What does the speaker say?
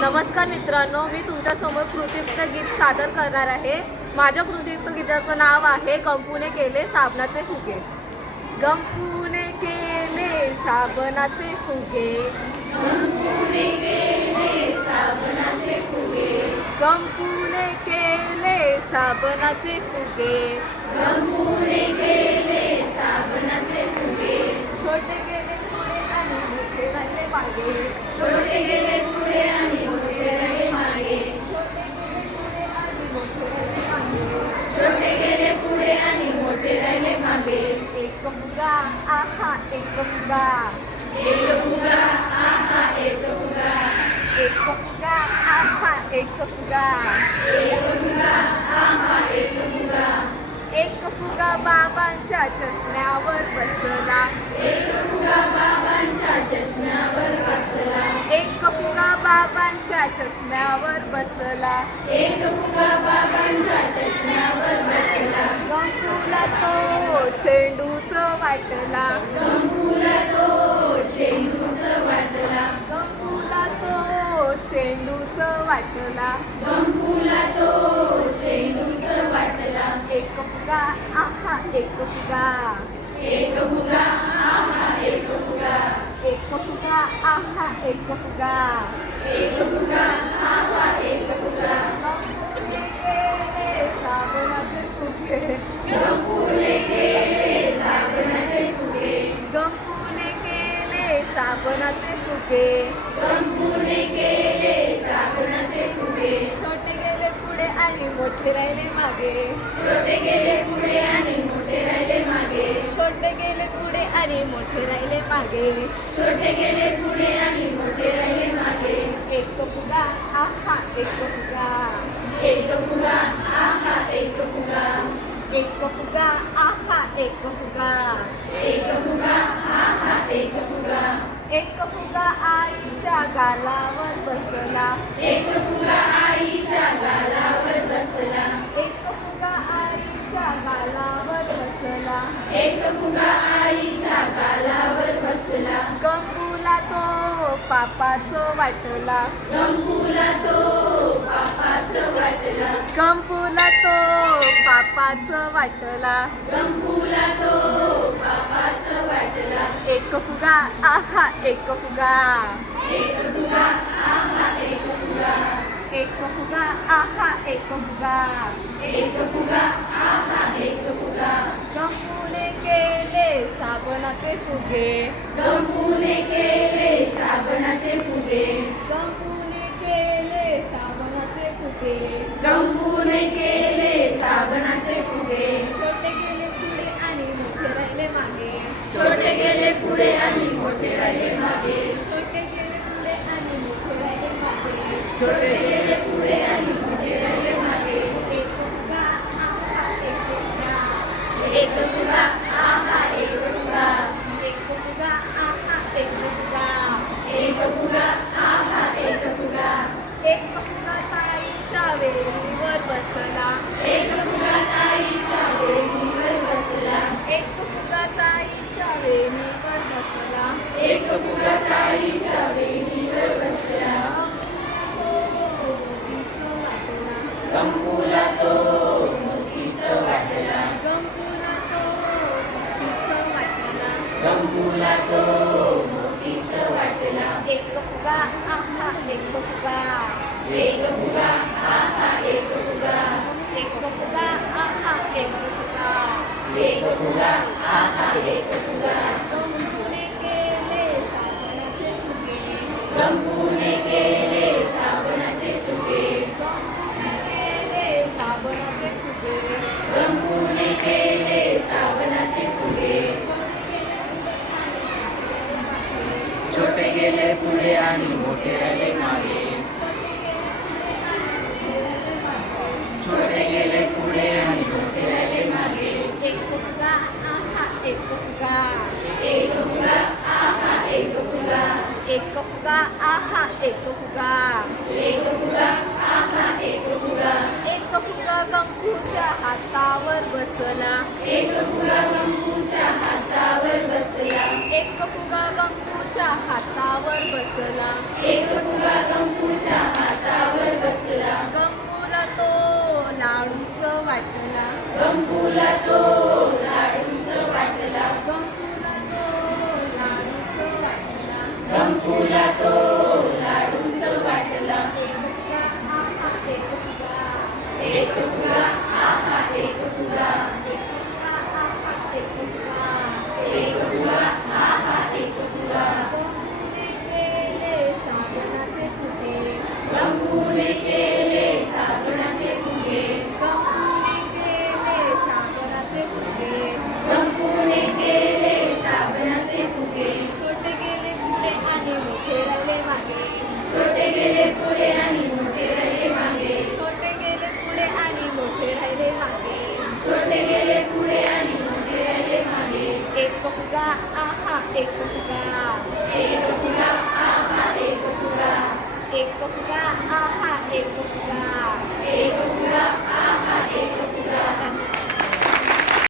नमस्कार मित्रांनो, मी तुमच्यासमोर कृतीयुक्त गीत सादर करणार आहे. माझ्या कृतीयुक्त गीताचं नाव आहे गंपूने केले साबणाचे फुगे. गंपूने केले साबणाचे फुगे, गंपूने केले साबणाचे फुगे, गंपूने केले साबणाचे फुगे, गंपूने केले साबणाचे फुगे. छोटे गेले पुढे आणि मोठे राहिले मागे, छोटे गेले पुढे आणि मोठे राहिले मागे, छोटे गेले पुढे आणि मोठे राहिले मागे. एक फुगा आहा एक फुगा, एक फुगा आहा एक फुगा, एक फुगा आहा एक फुगा, एक फुगा आहा एक फुगा. एक फुगा बाबांच्या चष्म्यावर बसला, एक फुगा बाबांच्या चष्म्यावर बसला, एक फुगा बाबांच्या चष्म्यावर बसला. एक फुगा बाबांच्या चष्म्यावर बसला. गंपूला तो चेंडूच वाटला, गंपूला तो चेंडूच वाटला, गंपूला तो चेंडूच वाटला. गंपूला तो चेंडूच वाटला. एक फुगा आहा एक फुगा, एक फुगा आहा एक फुगा, एक फुगा आहा एक फुगा. एक फुगा आहा एक फुगा. गंपूने केले साबणाचे फुगे, गंपूने केले साबणाचे फुगे, गंपूने केले साबणाचे फुगे. गंपूने केले साबणाचे फुगे. छोटे गेले पुढे आणि मोठे राहिले मागे, छोटे गेले पुढे आणि मोठे राहिले मागे, छोटे गेले पुढे आणि मोठे राहिले मागे. छोटे गेले पुढे आणि मोठे राहिले मागे. एक फुगा आहा एक फुगा, एक फुगा आहा एक फुगा, एक फुगा आहा एक फुगा. एक फुगा आहा एक फुगा. एक फुगा आईच्या गालावर बसला, एक फुगा आईच्या गालावर बसला, एक फुगा आईच्या गालावर बसला. एक फुगा आईच्या गालावर बसला. गंपूला तो पापाचं वाटला, गंपूला तो पापाचं वाटला, गंपूला तो पापाचं वाटला. गंपूला तो पापाचं वाटला. एक फुगा आहा एक फुगा, एक फुगा आहा एक फुगा, एक फुगा आहा एक फुगा. एक फुगा आहा एक फुगा. गंपूने केले साबणाचे फुगे, गंपूने केले साबणाचे फुगे, गंपूने केले साबणाचे फुगे. गंपूने केले साबणाचे फुगे. छोटे गेले पुढे आणि मोठे राहिले मागे, छोटे गेले पुढे आणि मोठे राहिले मागे, छोटे गेले पुढे आणि मोठे राहिले मागे. छोटे गेले पुढे आणि मोठे राहिले मागे. एक फुगा आहा एक फुगा, एक फुगा आहा एक फुगा, एक फुगा आहा एक फुगा. एक फुगा आहा एक फुगा. एक फुगा ताईच्या वेलीवर बसला, एक फुगा ताईच्या वेलीवर बसला, एक फुगा ताईच्या वेलीवर बसला. एक फुगा ताईच्या वेलीवर बसला. गंपूला तो गंपूला तो मोतीचं वाटला, गंपूला तो मोतीचं वाटला. गंपूला तो मोतीचं वाटला. एक फुगा आहा एक फुगा, एक फुगा आहा एक फुगा, एक फुगा आहा एक फुगा. एक फुगा आहा एक फुगा. गंपूने केले साबणाचे फुगे, गंपूने केले साबणाचे फुगे, गंपूने केले साबणाचे फुगे. गंपूने केले साबणाचे फुगे. छोटे गेले पुढे आणि मोठे राहिले मागे, छोटे गेले पुढे आणि मोठे राहिले मागे. एक फुगा आहा एक फुगा, एक फुगा आहा एक फुगा, एक फुगा आहा एक फुगा. एक फुगा आहा एक फुगा. एक फुगा गंपूच्या हातावर बसला, एक फुगा गंपूच्या हातावर बसला, एक फुगा गंपूच्या हातावर बसला. एक फुगा गंपूच्या एक फुगा, आहा एक फुगा.